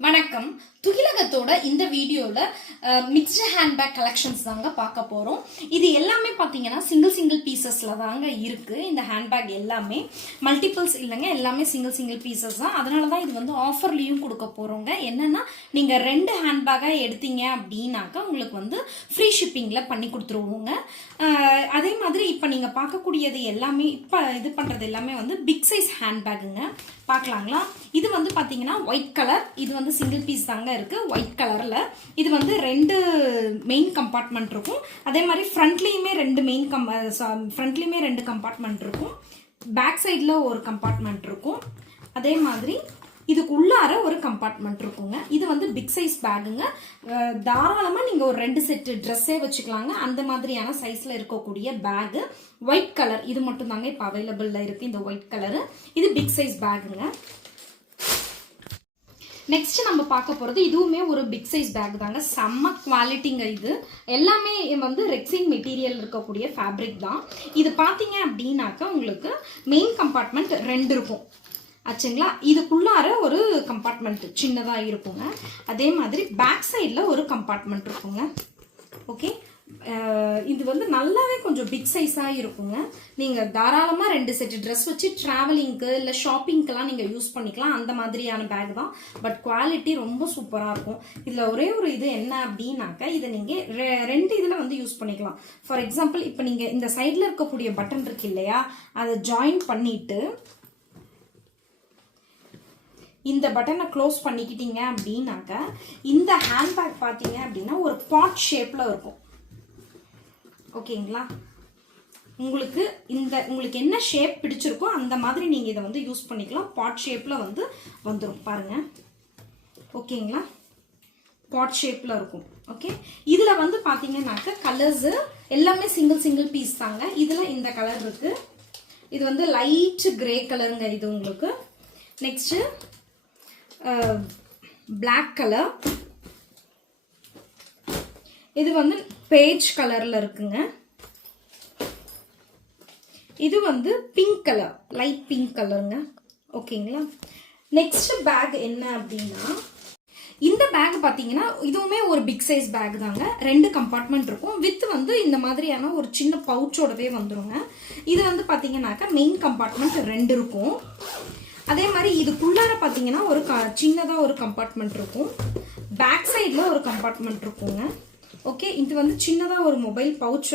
வணக்கம். துகிலகத்தோட இந்த வீடியோல மிக்ஸ்டு ஹேண்ட்பேக் கலெக்ஷன்ஸ் தாங்க பார்க்க போறோம். இது எல்லாமே பாத்தீங்கன்னா சிங்கிள் பீசஸ்ல தாங்க இருக்கு. இந்த ஹேண்ட்பேக் எல்லாமே மல்டிபிள்ஸ் இல்லைங்க, எல்லாமே சிங்கிள் பீசஸ் தான். அதனால தான் இது வந்து ஆஃபர்லயும் கொடுக்க போறோங்க. என்னன்னா நீங்க 2 ஹேண்ட்பேக்கா எடுத்தீங்க அப்படின்னாக்கா உங்களுக்கு வந்து ஃப்ரீ ஷிப்பிங்ல பண்ணி கொடுத்துருவோங்க. அதே மாதிரி இப்ப நீங்க பார்க்கக்கூடியது எல்லாமே இப்ப இது பண்றது எல்லாமே வந்து பிக் சைஸ் ஹேண்ட்பேக்குங்க. பார்க்கலாங்களா? இது வந்து பாத்தீங்கன்னா ஒயிட் கலர், இது வந்து சிங்கிள் பீஸ் தாங்க இருக்கு ஒயிட் கலர்ல. இது வந்து 2 மெயின் கம்பார்ட்மெண்ட் இருக்கும். அதே மாதிரி ஃப்ரண்ட்லயுமே 2 கம்பார்ட்மெண்ட் இருக்கும். பேக் சைட்ல ஒரு கம்பார்ட்மெண்ட் இருக்கும். அதே மாதிரி இதுக்கு உள்ளார ஒரு கம்பார்ட்மெண்ட் இருக்குங்க. இது வந்து பிக் சைஸ் பேக்குங்க. தாராளமா நீங்க ஒரு 2 செட் ட்ரெஸ்ஸே வச்சுக்கலாங்க. அந்த மாதிரியான சைஸ்ல இருக்கக்கூடிய பேக் ஒயிட் கலர், இது மட்டும் தாங்க இப்ப அவைலபிள்ல இருக்கு. இந்த ஒயிட் கலர் இது பிக் சைஸ் பேக்குங்க. நெக்ஸ்ட் நம்ம பார்க்க போறது இதுவுமே ஒரு பிக் சைஸ் பேக் தாங்க. செம்ம குவாலிட்டிங்க. இது எல்லாமே வந்து ரெக்ஸின் மெட்டீரியல் இருக்கக்கூடிய ஃபேப்ரிக் தான். இது பாத்தீங்க அப்படின்னாக்கா உங்களுக்கு மெயின் கம்பார்ட்மெண்ட் 2 இருக்கும் ஆச்சுங்களா. இதுக்குள்ளார ஒரு கம்பார்ட்மெண்ட் சின்னதா இருக்குங்க. அதே மாதிரி பேக் சைட்ல ஒரு கம்பார்ட்மெண்ட் இருக்குங்க. ஓகே, இது வந்து நல்லாவே கொஞ்சம் பிக் சைஸா இருக்குங்க. நீங்க தாராளமா 2 செட் ட்ரெஸ் வச்சு டிராவலிங்க்கு இல்ல ஷாப்பிங்க்கெல்லாம் நீங்க யூஸ் பண்ணிக்கலாம். அந்த மாதிரியான பேக் தான். பட் குவாலிட்டி ரொம்ப சூப்பரா இருக்கும். இதுல ஒரே ஒரு இது என்ன அப்படின்னாக்க, இதை நீங்க 2 இதுல வந்து யூஸ் பண்ணிக்கலாம். ஃபார் எக்ஸாம்பிள் இப்ப நீங்க இந்த சைட்ல இருக்கக்கூடிய பட்டன் இருக்கு இல்லையா, அதை ஜாயின் பண்ணிட்டு இந்த பட்டனை க்ளோஸ் பண்ணிக்கிட்டீங்க அப்படின்னாக்க இந்த ஹேண்ட்பேக் பார்த்தீங்க அப்படின்னா ஒரு பாட் ஷேப்ல இருக்கும். ஓகேங்களா? உங்களுக்கு என்ன ஷேப் பிடிச்சிருக்கோ அந்த மாதிரி நீங்க இதை வந்து யூஸ் பண்ணிக்கலாம். பாட் ஷேப்ல வந்து வந்துடும் பாருங்க. ஓகேங்களா? பாட் ஷேப்ல இருக்கும். ஓகே, இதுல வந்து பாத்தீங்கன்னாக்க கலர்ஸ் எல்லாமே சிங்கிள் பீஸ் தாங்க. இதுல இந்த கலர் இருக்கு. இது வந்து லைட் கிரே கலருங்க. இது உங்களுக்கு நெக்ஸ்ட் பிளாக் கலர், இது வந்து பேஜ் கலர்ல இருக்குங்க. இது வந்து பிங்க் கலர், லைட் பிங்க் கலருங்க. ஓகேங்களா? நெக்ஸ்ட் பேக் என்ன அப்படின்னா, இந்த பேக் பாத்தீங்கன்னா இதுவுமே ஒரு பிக் சைஸ் பேக் தாங்க. 2 கம்பார்ட்மெண்ட் இருக்கும். வித் வந்து இந்த மாதிரியான ஒரு சின்ன பவுச்சோடவே வந்துருங்க. இது வந்து பாத்தீங்கன்னாக்கா மெயின் கம்பார்ட்மெண்ட் 2 இருக்கும். அதே மாதிரி இதுக்குள்ளார பாத்தீங்கன்னா ஒரு சின்னதா ஒரு கம்பார்ட்மெண்ட் இருக்கும். பேக் சைட்ல ஒரு கம்பார்ட்மெண்ட் இருக்குங்க. ஓகே, இது வந்து சின்னதா ஒரு மொபைல் பவுச்,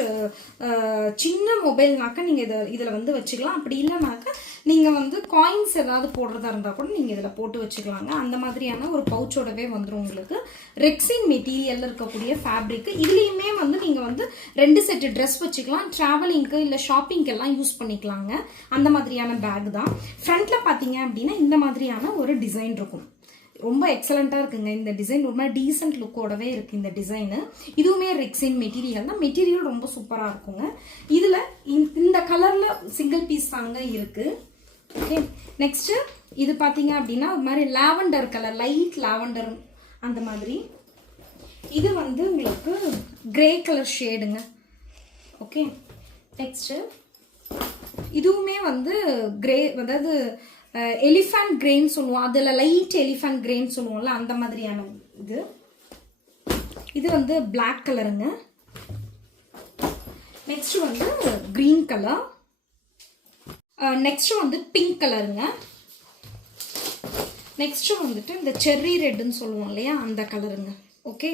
சின்ன மொபைல்னாக்க நீங்க இதுல வந்து வச்சுக்கலாம். அப்படி இல்லைனாக்க நீங்க வந்து காயின்ஸ் ஏதாவது போடுறதா இருந்தா கூட நீங்க இதுல போட்டு வச்சுக்கலாங்க. அந்த மாதிரியான ஒரு பவுச்சோடவே வந்துடும் உங்களுக்கு. ரெக்ஸின் மெட்டீரியல் இருக்கக்கூடிய ஃபேப்ரிக். இதுலயுமே வந்து நீங்க வந்து 2 செட் ட்ரெஸ் வச்சுக்கலாம். டிராவலிங்க்கு இல்ல ஷாப்பிங்க்கு எல்லாம் யூஸ் பண்ணிக்கலாங்க. அந்த மாதிரியான பேக் தான். ஃப்ரண்ட்ல பாத்தீங்க அப்படின்னா இந்த மாதிரியான ஒரு டிசைன் இருக்கும். ரொம்ப எக்ஸலண்டா இருக்குங்க இந்த டிசைன். ரொம்ப டீசென்ட் லுக்கோடவே இருக்கு இந்த டிசைன். இதுவுமே ரெக்ஸின் மெட்டீரியல் தான். மெட்டீரியல் ரொம்ப சூப்பரா இருக்குங்க. இதுல இந்த கலர்ல சிங்கிள் பீஸ் தாங்க இருக்கு. ஓகே, நெக்ஸ்ட் இது பாத்தீங்க அப்படின்னா ஒரு மாதிரி லாவெண்டர் கலர், லைட் லாவெண்டர் அந்த மாதிரி. இது வந்து உங்களுக்கு கிரே கலர் ஷேடுங்க. ஓகே, நெக்ஸ்ட் இதுவுமே வந்து கிரே, அதாவது எலிஃபண்ட் கிரேன்னு சொல்லுவோம். அதுல லைட் எலிஃபண்ட் கிரேன்னு சொல்லுவோம்ல, அந்த மாதிரியான இது வந்து பிளாக் கலருங்க. நெக்ஸ்ட் வந்து கிரீன் கலர். நெக்ஸ்ட் வந்து பிங்க் கலருங்க. நெக்ஸ்ட் வந்துட்டு இந்த செர்ரி ரெட்னு சொல்லுவோம் இல்லையா, அந்த கலருங்க. ஓகே,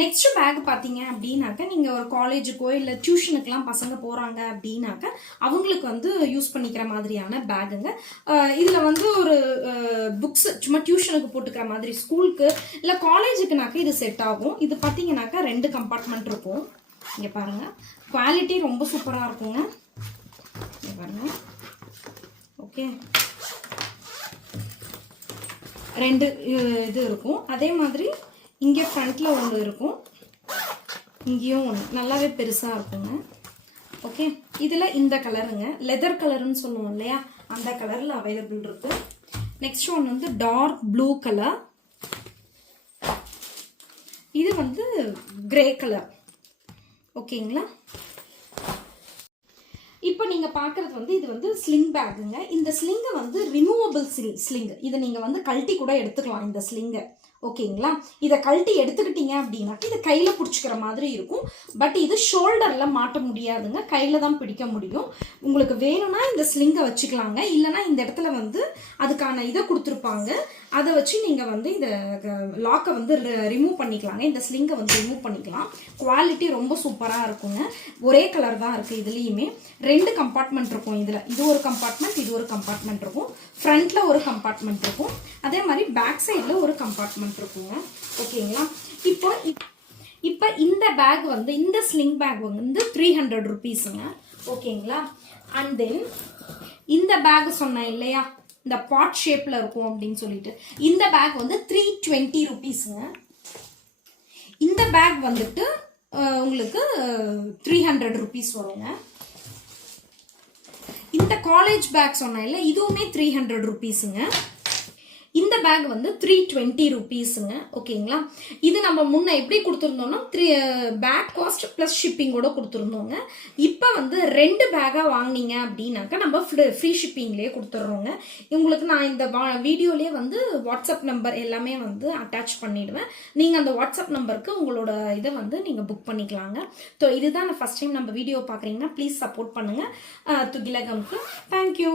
நெக்ஸ்ட் பேக் பாத்தீங்க அப்படின்னாக்க நீங்க ஒரு காலேஜுக்கோ இல்ல டியூஷனுக்குலாம் பசங்க போறாங்க அப்படின்னாக்க அவங்களுக்கு வந்து யூஸ் பண்ணிக்கிற மாதிரியான பேக்குங்க. இதுல வந்து ஒரு புக்ஸ் சும்மா டியூஷனுக்கு போட்டுக்கிற மாதிரி, ஸ்கூலுக்கு இல்ல காலேஜுக்குனாக்க இது செட் ஆகும். இது பாத்தீங்கன்னாக்க 2 கம்பார்ட்மெண்ட் இருக்கும். இங்க பாருங்க, குவாலிட்டி ரொம்ப சூப்பரா இருக்குங்க. இங்க பாருங்க. ஓகே, 2 இது இருக்கும். அதே மாதிரி இங்கே ஃப்ரண்ட்ல ஒன்று இருக்கும், இங்கேயும் ஒன்று நல்லாவே பெருசா இருக்குங்க. ஓகே, இதுல இந்த கலருங்க, லெதர் கலர்னு சொல்லுவோம் இல்லையா, அந்த கலர்ல அவைலபிள் இருக்கு. நெக்ஸ்ட் ஒன் வந்து டார்க் ப்ளூ கலர். இது வந்து கிரே கலர். ஓகேங்களா? இப்போ நீங்கள் பார்க்குறது வந்து இது வந்து ஸ்லிங் பேக்குங்க. இந்த ஸ்லிங்கை வந்து ரிமூவபிள் ஸ்லிங். இதை நீங்கள் வந்து கழட்டி கூட எடுத்துக்கலாம் இந்த ஸ்லிங்கை. ஓகேங்களா? இதை கழட்டி எடுத்துக்கிட்டீங்க அப்படின்னாக்கா இது கையில் பிடிச்சிக்கிற மாதிரி இருக்கும். பட் இது ஷோல்டரில் மாட்ட முடியாதுங்க, கையில் தான் பிடிக்க முடியும். உங்களுக்கு வேணும்னா இந்த ஸ்லிங்கை வச்சுக்கலாங்க. இல்லைனா இந்த இடத்துல வந்து அதுக்கான இதை கொடுத்துருப்பாங்க, அதை வச்சு நீங்கள் வந்து இந்த லாக்கை வந்து ரிமூவ் பண்ணிக்கலாங்க. இந்த ஸ்லிங்கை வந்து ரிமூவ் பண்ணிக்கலாம். குவாலிட்டி ரொம்ப சூப்பராக இருக்குங்க. ஒரே கலர் தான் இருக்குது இதுலேயுமே. 2 கம்பார்ட்மெண்ட் இருக்கும் இதில். இது ஒரு கம்பார்ட்மெண்ட், இது ஒரு கம்பார்ட்மெண்ட் இருக்கும். ஃப்ரண்ட்டில் ஒரு கம்பார்ட்மெண்ட் இருக்கும், அதே மாதிரி பேக் சைடில் ஒரு கம்பார்ட்மெண்ட் இருக்குங்க. ஓகேங்களா? இப்போ இந்த பேக் வந்து இந்த ஸ்லிங் பேக் வந்து 300 ருபீஸுங்க. ஓகேங்களா? அண்ட் தென் இந்த பேக் சொன்னேன் இல்லையா, இந்த பாட் ஷேப்பில் இருக்கும் அப்படின்னு சொல்லிட்டு, இந்த பேக் வந்து 320 ருபீஸுங்க. இந்த பேக் வந்துட்டு உங்களுக்கு 300 ருபீஸ் வருங்க. இந்த காலேஜ் பேக் சொன்னேன் இல்லை, இதுவுமே 300 ருபீஸுங்க. இந்த பேக் வந்து 320 ருபீஸுங்க. ஓகேங்களா? இது நம்ம முன்ன எப்படி கொடுத்துருந்தோம்னா பேக் காஸ்ட் ப்ளஸ் ஷிப்பிங்கோட கொடுத்துருந்தோங்க. இப்போ வந்து 2 பேக்காக வாங்கினீங்க அப்படின்னாக்கா நம்ம ஃப்ரீ ஷிப்பிங்லேயே கொடுத்துட்றோங்க. உங்களுக்கு நான் இந்த வீடியோலேயே வந்து வாட்ஸ்அப் நம்பர் எல்லாமே வந்து அட்டாச் பண்ணிவிடுவேன். நீங்கள் அந்த வாட்ஸ்அப் நம்பருக்கு உங்களோட இதை வந்து நீங்கள் புக் பண்ணிக்கலாங்க. ஸோ இதுதான் நான் ஃபஸ்ட் டைம் நம்ம வீடியோ பார்க்குறீங்கன்னா ப்ளீஸ் சப்போர்ட் பண்ணுங்கள் துகிலகம்க்கு. தேங்க்யூ.